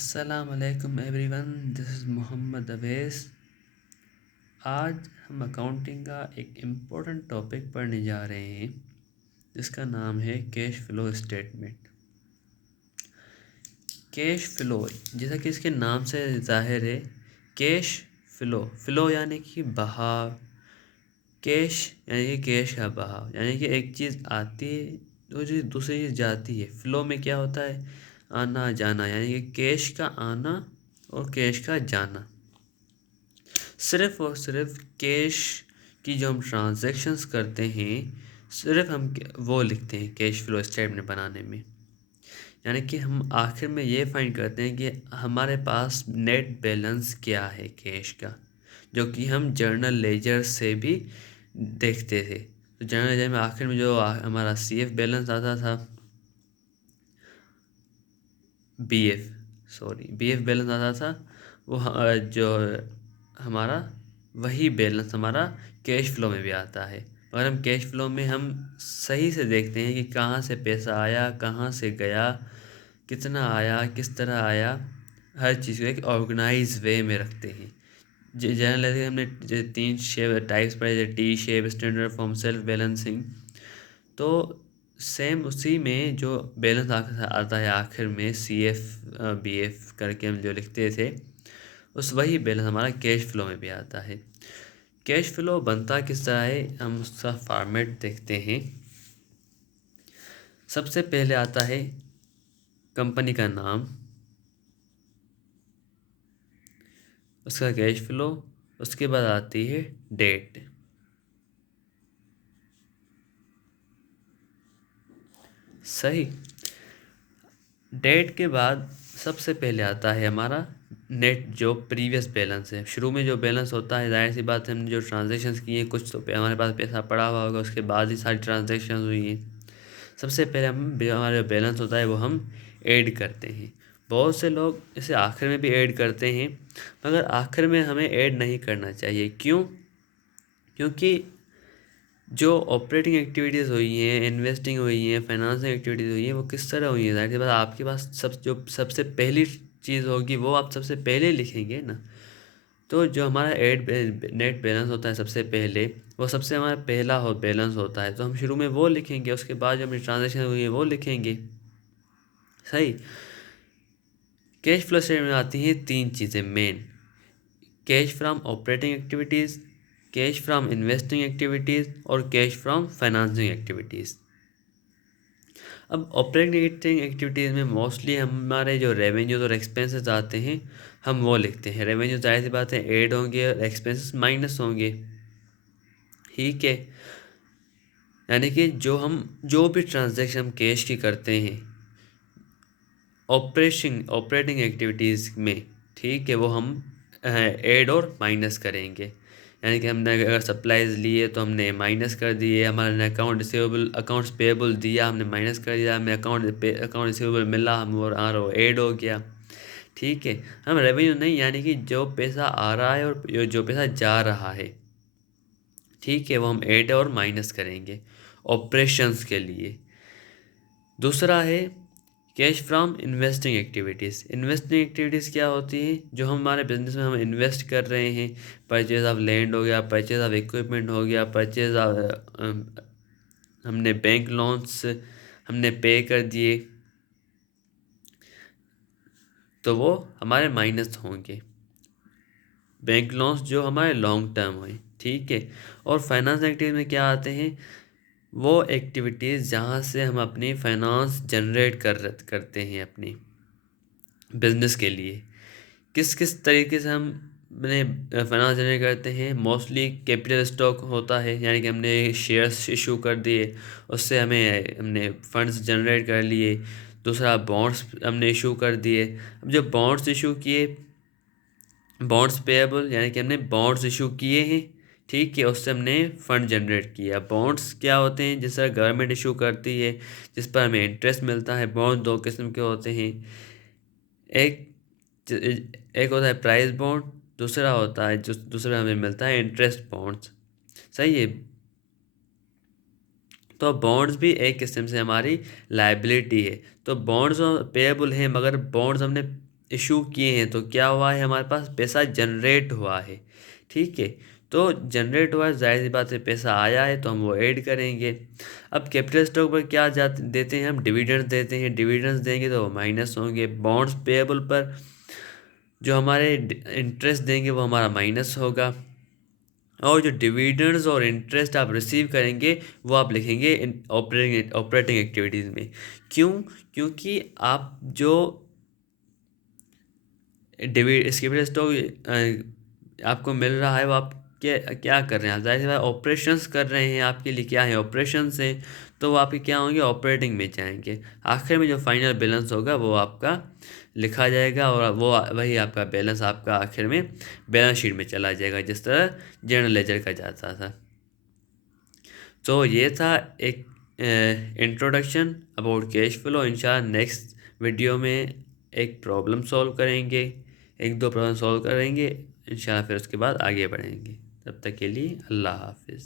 अस्सलामुअलैकुम everyone, this is Mohammad Awais. आज हम अकाउंटिंग का एक इम्पोर्टेंट टॉपिक पढ़ने जा रहे हैं जिसका नाम है cash flow statement. Cash flow जैसा कि इसके नाम से जाहिर है, कैश फ्लो यानी कि बहाव, कैश यानी कि कैश का बहाव, यानी कि एक चीज़ आती है तो चीज़ दूसरी चीज़ जाती है। फ्लो में क्या होता है? आना जाना, यानी कि कैश का आना और कैश का जाना। सिर्फ़ और सिर्फ कैश की जो हम ट्रांजैक्शंस करते हैं, सिर्फ हम वो लिखते हैं कैश फ्लो स्टेटमेंट बनाने में। यानी कि हम आखिर में ये फाइंड करते हैं कि हमारे पास नेट बैलेंस क्या है कैश का, जो कि हम जर्नल लेजर से भी देखते थे। तो जर्नल लेजर में आखिर में जो हमारा CF बैलेंस आता था, BF बैलेंस आता था, वो जो हमारा वही बैलेंस हमारा कैश फ्लो में भी आता है। अगर हम कैश फ्लो में हम सही से देखते हैं कि कहाँ से पैसा आया, कहाँ से गया, कितना आया, किस तरह आया, हर चीज़ को एक ऑर्गेनाइज वे में रखते हैं। जनरल लेजर हमने 3 शेप टाइप्स पढ़े, जैसे T shape, standard form, self balancing. तो सेम उसी में जो बैलेंस आता है आखिर में CF BF करके हम जो लिखते थे, उस वही बैलेंस हमारा कैश फ्लो में भी आता है। कैश फ्लो बनता किस तरह है, हम उसका फॉर्मेट देखते हैं। सबसे पहले आता है कंपनी का नाम, उसका कैश फ्लो, उसके बाद आती है डेट। सही। डेट के बाद सबसे पहले आता है हमारा नेट, जो प्रीवियस बैलेंस है। शुरू में जो बैलेंस होता है, जाहिर सी बात है, हमने जो ट्रांजेक्शन्स किए, कुछ तो हमारे पास पैसा पड़ा हुआ होगा, उसके बाद ही सारी ट्रांजेक्शन्स हुई हैं। सबसे पहले हमारा बैलेंस होता है वो हम ऐड करते हैं। बहुत से लोग इसे आखिर में भी ऐड करते हैं, मगर आखिर में हमें ऐड नहीं करना चाहिए। क्यों? क्योंकि जो ऑपरेटिंग एक्टिविटीज़ हुई हैं, इन्वेस्टिंग हुई हैं, फाइनेंसिंग एक्टिविटीज़ हुई हैं, वो किस तरह हुई हैं, जाहिर सी बात आपके पास सबसे पहली चीज़ होगी वो आप सबसे पहले लिखेंगे ना। तो जो हमारा नेट बैलेंस होता है सबसे पहले, वो सबसे हमारा पहला बैलेंस होता है, तो हम शुरू में वो लिखेंगे, उसके बाद जो हमारी ट्रांजेक्शन हुई है वो लिखेंगे। सही। कैश फ्लो स्टेटमेंट में आती हैं 3 चीज़ें main: cash from operating activities, cash from investing activities और कैश फ्रॉम फाइनेंसिंग एक्टिविटीज़। अब ऑपरेटिंग एक्टिविटीज़ में मोस्टली हमारे जो रेवेन्यूज और एक्सपेंसेस आते हैं, हम वो लिखते हैं। रेवेन्यू जाहिर सी बात है ऐड होंगे और एक्सपेंसेस माइनस होंगे, ठीक है। यानी कि जो भी ट्रांजैक्शन हम कैश की करते हैं ऑपरेटिंग एक्टिविटीज़ में, ठीक है, वो हम ऐड और माइनस करेंगे। यानी कि हमने अगर सप्लाईज लिए तो हमने माइनस कर दिए, हमारे अकाउंट्स पेएबल दिया, हमने माइनस कर दिया, हमें अकाउंट रिसीवेबल मिला, हम और ऐड हो गया, ठीक है। हम रेवेन्यू नहीं, यानी कि जो पैसा आ रहा है और जो पैसा जा रहा है, ठीक है, वो हम ऐड और माइनस करेंगे ऑपरेशंस के लिए। दूसरा है cash from investing activities. Investing activities क्या होती है? जो हम हमारे बिजनेस में हम इन्वेस्ट कर रहे हैं, परचेज ऑफ लैंड हो गया, परचेज ऑफ इक्विपमेंट हो गया, परचेज ऑफ हमने बैंक लोन्स हमने पे कर दिए, तो वो हमारे माइनस होंगे। बैंक लोन्स जो हमारे लॉन्ग टर्म हैं, ठीक है। और फाइनेंस एक्टिविटीज में क्या आते हैं? वो एक्टिविटीज़ जहाँ से हम अपनी फाइनेंस जनरेट करते हैं अपनी बिजनेस के लिए। किस किस तरीके से हम अपने फाइनेंस जनरेट करते हैं? मोस्टली कैपिटल स्टॉक होता है, यानी कि हमने शेयर्स इशू कर दिए, उससे हमने फंड्स जनरेट कर लिए। दूसरा, बॉन्ड्स हमने इशू कर दिए। अब जब बॉन्ड्स इशू किए, बॉन्ड्स पेएबल, यानी कि हमने बॉन्ड्स इशू किए हैं, ठीक है, उससे हमने फंड जनरेट किया। बॉन्ड्स क्या होते हैं? जिस तरह गवर्नमेंट इशू करती है, जिस पर हमें इंटरेस्ट मिलता है। बॉन्ड 2 किस्म के होते हैं, एक एक होता है प्राइस बॉन्ड, दूसरा होता है जो दूसरा हमें मिलता है इंटरेस्ट बॉन्ड्स। सही है। तो बॉन्ड्स भी एक किस्म से हमारी लाइबिलिटी है। तो बॉन्ड्स पेएबल हैं, मगर बॉन्ड्स हमने इशू किए हैं तो क्या हुआ है, हमारे पास पैसा जनरेट हुआ है। ठीक है, तो जनरेट हुआ है, जाहिर सी बात है पैसा आया है तो हम वो ऐड करेंगे। अब कैपिटल स्टॉक पर क्या देते हैं, हम डिविडेंड्स देते हैं। डिविडेंड्स देंगे तो वो माइनस होंगे। बॉन्ड्स पेएबल पर जो हमारे इंटरेस्ट देंगे वो हमारा माइनस होगा। और जो डिविडेंड्स और इंटरेस्ट आप रिसीव करेंगे वो आप लिखेंगे ऑपरेटिंग एक्टिविटीज़ में। क्यों? क्योंकि आप जो कैपिटल स्टॉक आपको मिल रहा है वो आप क्या क्या कर रहे हैं, जाहिर सी बात ऑपरेशंस कर रहे हैं। आपके लिए क्या है, ऑपरेशंस हैं, तो वो आपके क्या होंगे, ऑपरेटिंग में जाएंगे। आखिर में जो फाइनल बैलेंस होगा वो आपका लिखा जाएगा और वो वही आपका बैलेंस आपका आखिर में बैलेंस शीट में चला जाएगा, जिस तरह जनरल लेजर का जाता था। तो ये था एक इंट्रोडक्शन अबाउट कैश फ्लो। इंशाल्लाह नेक्स्ट वीडियो में एक प्रॉब्लम सॉल्व करेंगे, एक दो प्रॉब्लम सॉल्व करेंगे इंशाल्लाह, फिर उसके बाद आगे बढ़ेंगे। तब तक के लिए अल्लाह हाफिज़।